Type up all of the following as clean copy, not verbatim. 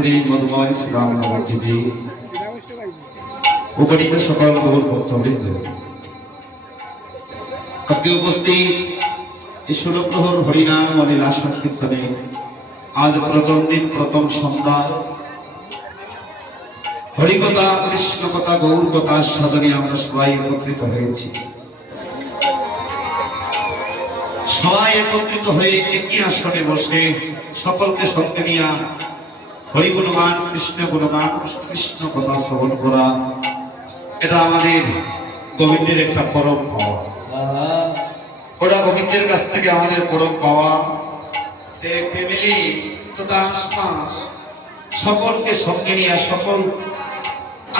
আজকের এই মধুময় শ্রীরাম নবদ্বীপে উপনীত সকল গৌর ভক্তবৃন্দ, আজকে উপস্থিত এই ষোলপ্রহর হরিনাম ও লীলা সংকীর্তনে আজ প্রথম দিন, প্রথম সন্ধ্যায় হরিকথা, কৃষ্ণ কথা, গৌর কথা সাধনে আমরা সবাই একত্রিত হয়েছি। সবাই একত্রিত হয়ে একই আসনে বসে সকলকে সঙ্গে নিয়ে হরি গুণগান, কৃষ্ণ গুণগান, কৃষ্ণ কথা শ্রবণ করা, এটা আমাদের গোবিন্দের একটা পরম পাওয়া। ওরা গোবিন্দের কাছ থেকে আমাদের পরম পাওয়া। ফ্যামিলি তথা আশপাশ সকলকে সঙ্গে নিয়ে, সকল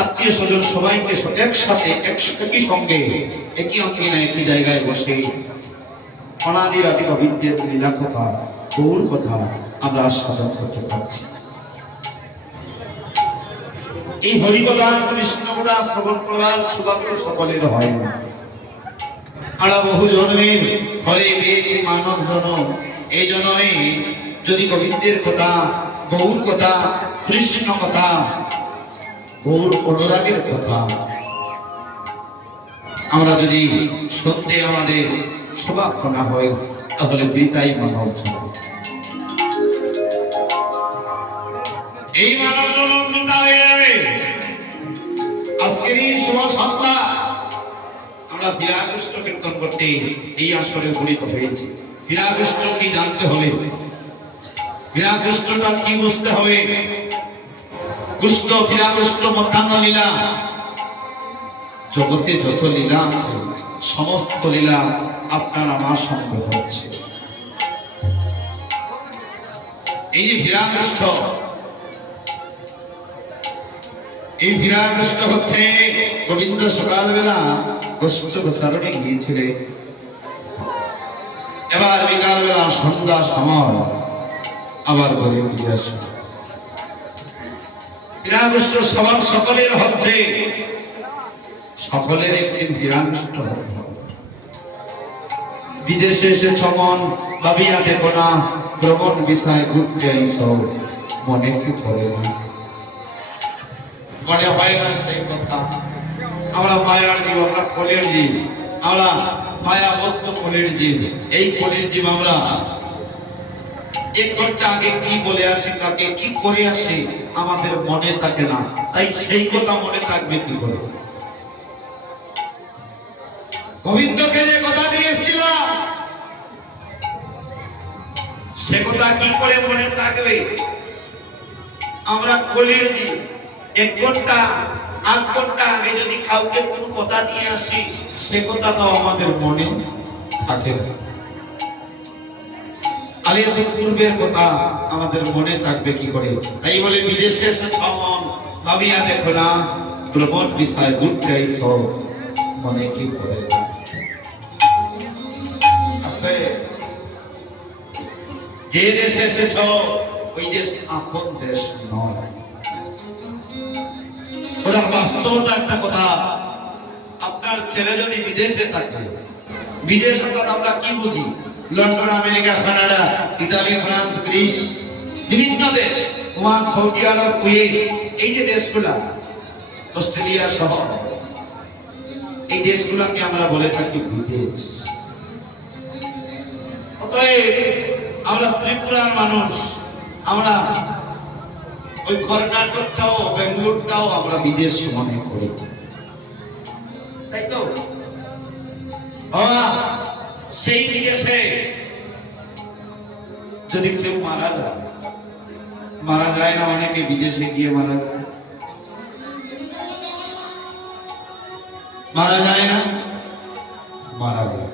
আত্মীয় স্বজন সবাইকে একসাথে একই সঙ্গে একই অঙ্গিনা একই জায়গায় বসে অনাদির আদি গোবিন্দের লীলা কথা, গৌর কথা আমরা সাধন করতে পারছি। এই হরিকথা, কৃষ্ণ কথা শ্রবণ করার সৌভাগ্য সকলের হয় না। আমরা বহু জন্মের ফলে পেয়েছি মানব জনম। এই জন্মে যদি গোবিন্দের কথা, গৌর কথা, কৃষ্ণ কথা, গৌর অনুরাগের কথা আমরা যদি শুনতে আমাদের সৌভাগ্য না হয়, তাহলে বৃথাই মানব জনম। এই মানব জনম বৃথা হয়ে যাবে। আজকের এই শুভ সন্ধ্যা আমরা বিরাগষ্ট কীর্তন করতে এই আসরে উপনীত হয়েছি। বিরাগষ্ট কি জানতে হবে, বিরাগষ্টটা কি বুঝতে হবে। গুষ্ট বিরাগষ্ট মধ্যাহ্ন লীলা, জগতে যত লীলা আছে সমস্ত লীলা আপনার আমার সঙ্গে হচ্ছে। এই যে বিরাগষ্ট, এই বিরাগষ্ট হচ্ছে গোবিন্দ সকালবেলা গোষ্ঠ গোচারণে গিয়েছিলেন, এবার বিকালবেলা সন্ধ্যা সময় আবার বলে ফিরে আসে। বিরাগষ্ট স্বভাব সকলের হচ্ছে, সকলের একদিন বিরাগষ্ট হতে হবে। বিদেশে এসে ছমন ভাবিয়া দেখো না, ভ্রমণ বিষয় ঘুরতে আইস, মনে কি পড়ে না, মনে হয় না সেই কথা। আমরা মায়ার জীব, আমরা কলের জীব, আমরা মায়াবদ্ধ কলের জীব। এই কলের জীব আমরা এক ঘন্টা আগে কি বলে আসি, তাকে কি করে আসি আমাদের মনে থাকে না। তাই সেই কথা মনে থাকবে কি করে? গোবিন্দকে যে কথা দিয়ে এসেছিলাম সে কথা কি করে মনে থাকবে? আমরা কলের জীব। এক ঘন্টা আধ ঘন্টা আগে যদি কাউকে কোনো কথা দিয়ে আসি, সে কথাটাও আমাদের মনে থাকে না। আরে তো পূর্বের কথা আমাদের মনে থাকবে কি করে? তাই বলে বিদেশে এসে ছমন ভাবিয়া দেখো না, ভ্রমণ বিষয় ঘুরতে আইস, মনে কি করে না। যে দেশে এসেছ ওই দেশ আপন দেশ নয়। ওরা বাস্তবটা একটা কথা। আপনার ছেলে যদি বিদেশে থাকে, বিদেশ অর্থাৎ আমরা কি বুঝি? London, America, Canada, Italy, France, Greece, বিভিন্ন দেশ, ওমান, সৌদি আরব, কুয়েত, এই যে দেশগুলা, অস্ট্রেলিয়া সহ এই দেশগুলাকে আমরা বলে থাকি বিদেশ। অতএব আমরা ত্রিপুরার মানুষ, আমরা ওই কর্ণাটকটাও বেঙ্গালুরুটাও আমরা বিদেশ মনে করি, তাই তো? সেই বিদেশে যদি কেউ মারা যায় না, অনেকে বিদেশে গিয়ে মারা যায় না, মারা যায়।